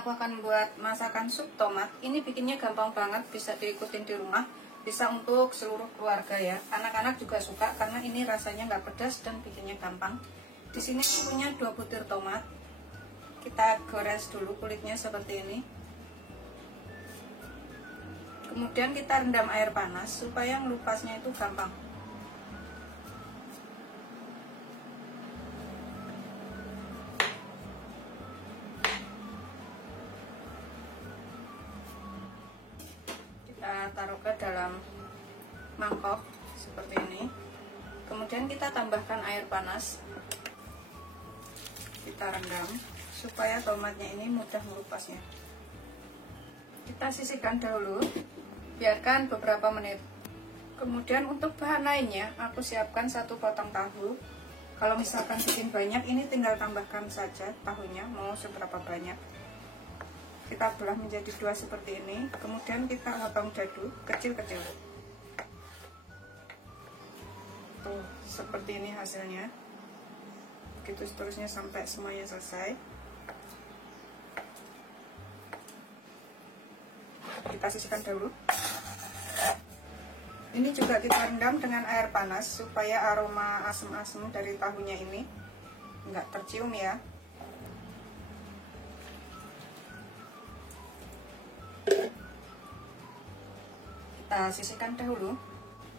aku akan buat masakan sup tomat. Ini bikinnya gampang banget, bisa diikutin di rumah, bisa untuk seluruh keluarga ya. Anak-anak juga suka karena ini rasanya nggak pedas dan bikinnya gampang. Di sini aku punya 2 butir tomat. Kita gores dulu kulitnya seperti ini. Kemudian kita rendam air panas supaya ngelupasnya itu gampang. Kita taruh ke dalam mangkok seperti ini. Kemudian kita tambahkan air panas. Kita rendam supaya tomatnya ini mudah melupasnya. Kita sisihkan dahulu, biarkan beberapa menit. Kemudian untuk bahan lainnya, aku siapkan 1 potong tahu. Kalau misalkan bikin banyak, ini tinggal tambahkan saja tahunya, mau seberapa banyak. Kita belah menjadi 2 seperti ini. Kemudian kita potong dadu kecil-kecil. Tuh, seperti ini hasilnya. Begitu seterusnya sampai semuanya selesai. Kita sisihkan dahulu. Ini juga kita rendam dengan air panas supaya aroma asam-asam dari tahunya ini enggak tercium ya. Kita sisihkan dahulu.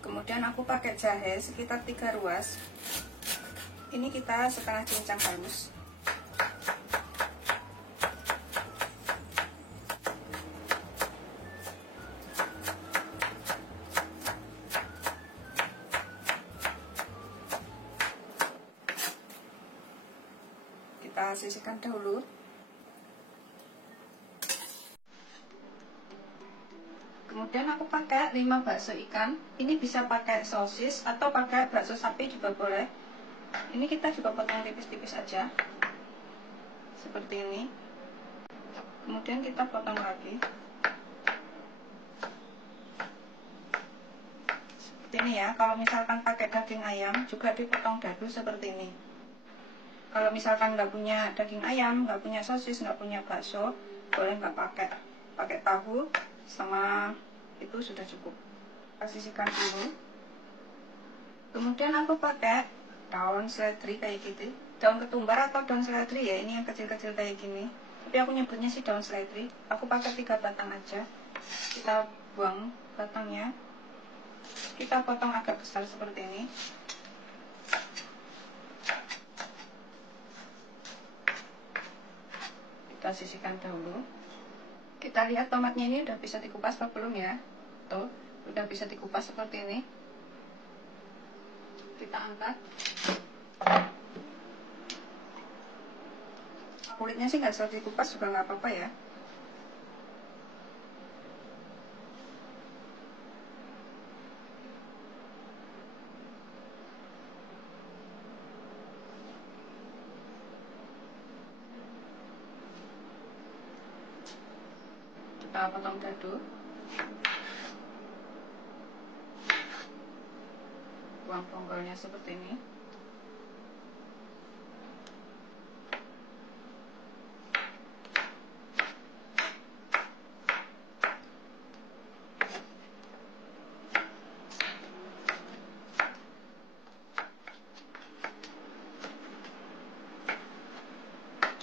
Kemudian aku pakai jahe sekitar 3 ruas. Ini kita setengah cincang halus. Kita sisihkan dahulu. Kemudian aku pakai 5 bakso ikan. Ini bisa pakai sosis atau pakai bakso sapi juga boleh. Ini kita juga potong tipis-tipis aja. Seperti ini. Kemudian kita potong lagi. Seperti ini ya. Kalau misalkan pakai daging ayam juga dipotong dadu seperti ini. Kalau misalkan nggak punya daging ayam, nggak punya sosis, nggak punya bakso, boleh nggak pakai tahu sama itu sudah cukup. Kita sisihkan dulu. Kemudian aku pakai daun seledri kayak gitu, daun ketumbar atau daun seledri ya, ini yang kecil-kecil kayak gini. Tapi aku nyebutnya sih daun seledri. Aku pakai 3 batang aja. Kita buang batangnya. Kita potong agak besar seperti ini. Kita sisihkan dahulu. Kita lihat tomatnya ini udah bisa dikupas atau belum ya. Tuh, udah bisa dikupas seperti ini. Kita angkat. Kulitnya sih nggak usah dikupas juga nggak apa-apa ya. Kita potong dadu. Buang bonggolnya seperti ini.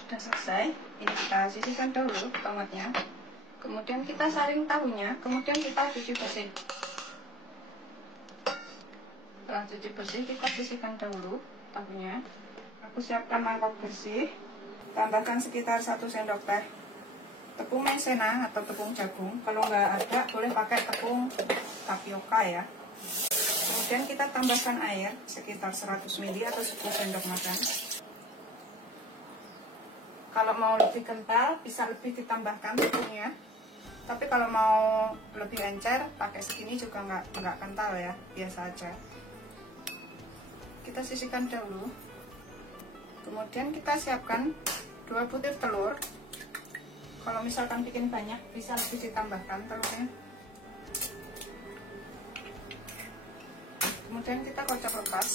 Sudah selesai. Ini kita sisihkan dahulu tomatnya. Kemudian kita saring tahunya, kemudian kita cuci bersih. Setelah cuci bersih, kita sisihkan dahulu tahunya. Aku siapkan mangkok bersih. Tambahkan sekitar 1 sendok teh tepung maizena atau tepung jagung. Kalau nggak ada, boleh pakai tepung tapioka ya. Kemudian kita tambahkan air sekitar 100 ml atau 10 sendok makan. Kalau mau lebih kental, bisa lebih ditambahkan tepungnya. Tapi kalau mau lebih encer, pakai segini juga nggak kental ya, biasa aja. Kita sisihkan dahulu. Kemudian kita siapkan 2 butir telur. Kalau misalkan bikin banyak, bisa lebih ditambahkan telurnya. Kemudian kita kocok lepas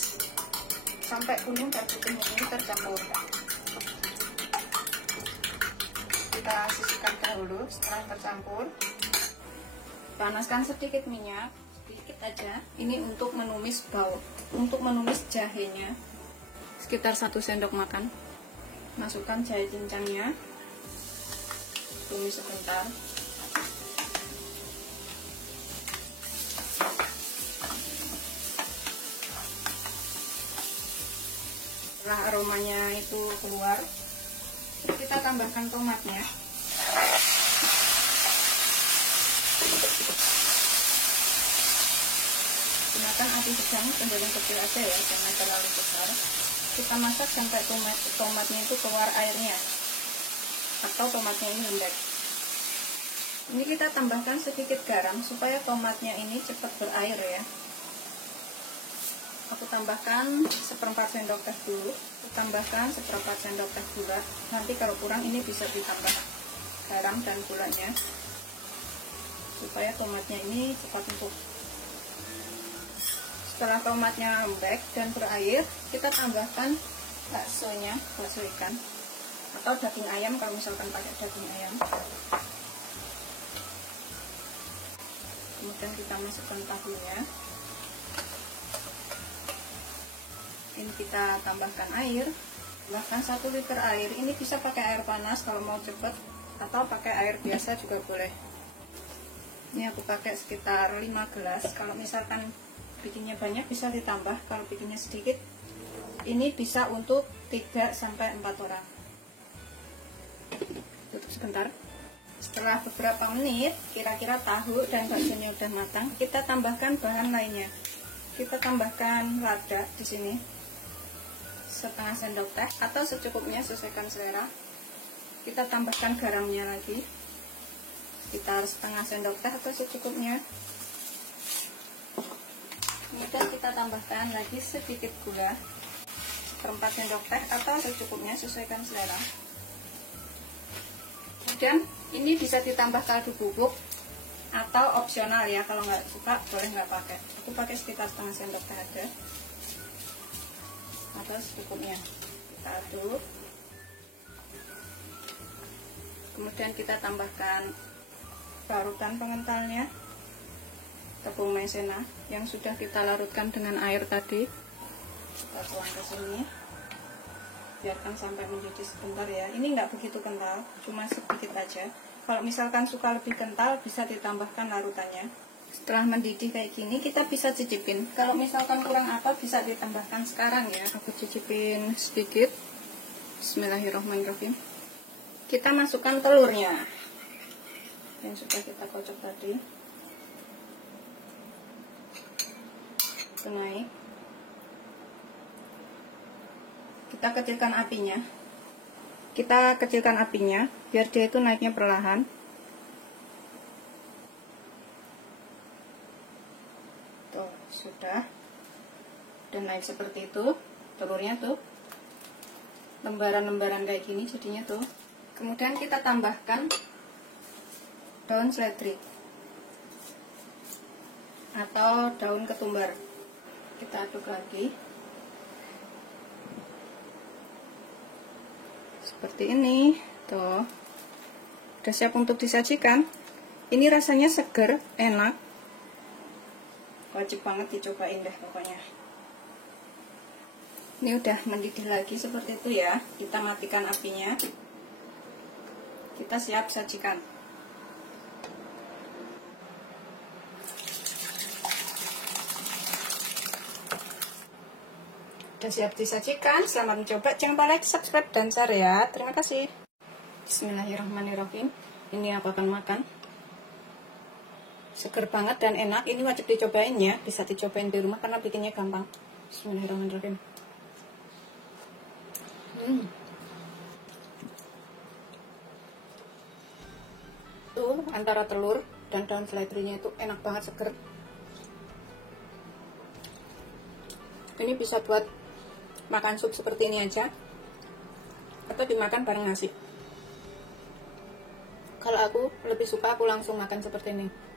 sampai kuning dan putihnya ini tercampur. kita sisihkan dahulu. Setelah tercampur, panaskan sedikit minyak, sedikit aja. Ini untuk menumis untuk menumis jahenya, sekitar 1 sendok makan. Masukkan jahe cincangnya, tumis sebentar. Setelah aromanya itu keluar, kita tambahkan tomatnya. Gunakan api sedang, cenderung kecil aja ya, jangan terlalu besar. Kita masak sampai tomatnya itu keluar airnya, atau tomatnya ini lembek. Ini kita tambahkan sedikit garam supaya tomatnya ini cepat berair ya. Aku tambahkan 1/4 sendok teh dulu. Aku tambahkan 1/4 sendok teh gula. Nanti kalau kurang ini bisa ditambah garam dan gulanya supaya tomatnya ini cepat empuk. Setelah tomatnya lembek dan berair, kita tambahkan baksonya, bakso ikan atau daging ayam kalau misalkan pakai daging ayam. Kemudian kita masukkan tahunya. Ini kita tambahkan air, bahkan 1 liter air. Ini bisa pakai air panas kalau mau cepet, atau pakai air biasa juga boleh. Ini aku pakai sekitar 5 gelas. Kalau misalkan bikinnya banyak bisa ditambah, kalau bikinnya sedikit ini bisa untuk 3-4 orang. Tutup sebentar. Setelah beberapa menit, kira-kira tahu dan baksonya udah matang, kita tambahkan bahan lainnya. Kita tambahkan lada di sini, 1/2 sendok teh atau secukupnya, sesuaikan selera. Kita tambahkan garamnya lagi, sekitar 1/2 sendok teh atau secukupnya. Kemudian kita tambahkan lagi sedikit gula, 1/4 sendok teh atau secukupnya, sesuaikan selera. Kemudian ini bisa ditambah kaldu bubuk atau opsional ya, kalau nggak suka boleh nggak pakai. Aku pakai sekitar 1/2 sendok teh aja atau secukupnya. Kita aduk. Kemudian kita tambahkan parutan pengentalnya, tepung maizena yang sudah kita larutkan dengan air tadi. Kita tuang ke sini, biarkan sampai mendidih sebentar ya. Ini nggak begitu kental, cuma sedikit aja. Kalau misalkan suka lebih kental, bisa ditambahkan larutannya. Setelah mendidih kayak gini, kita bisa cicipin. Kalau misalkan kurang apa, bisa ditambahkan sekarang ya. Aku cicipin sedikit. Bismillahirrahmanirrahim. Kita masukkan telurnya yang sudah kita kocok tadi. Naik. Kita kecilkan apinya. Biar dia itu naiknya perlahan. Tuh, sudah. Dan naik seperti itu. Telurnya tuh lembaran-lembaran kayak gini jadinya tuh. Kemudian kita tambahkan daun seledri atau daun ketumbar. Kita aduk lagi seperti ini. Tuh, udah siap untuk disajikan. Ini rasanya seger, enak, wajib banget dicobain deh pokoknya. Ini udah mendidih lagi seperti itu ya. Kita matikan apinya. Kita siap sajikan. Udah siap disajikan. Selamat mencoba. Jangan lupa like, subscribe, dan share ya. Terima kasih. Bismillahirrahmanirrahim. Ini aku akan makan. Seger banget dan enak. Ini wajib dicobain ya. Bisa dicobain di rumah karena bikinnya gampang. Bismillahirrahmanirrahim. Tuh, antara telur dan daun seledrinya itu enak banget, seger. Ini bisa buat makan sup seperti ini aja, atau dimakan bareng nasi. Kalau aku lebih suka, aku langsung makan seperti ini.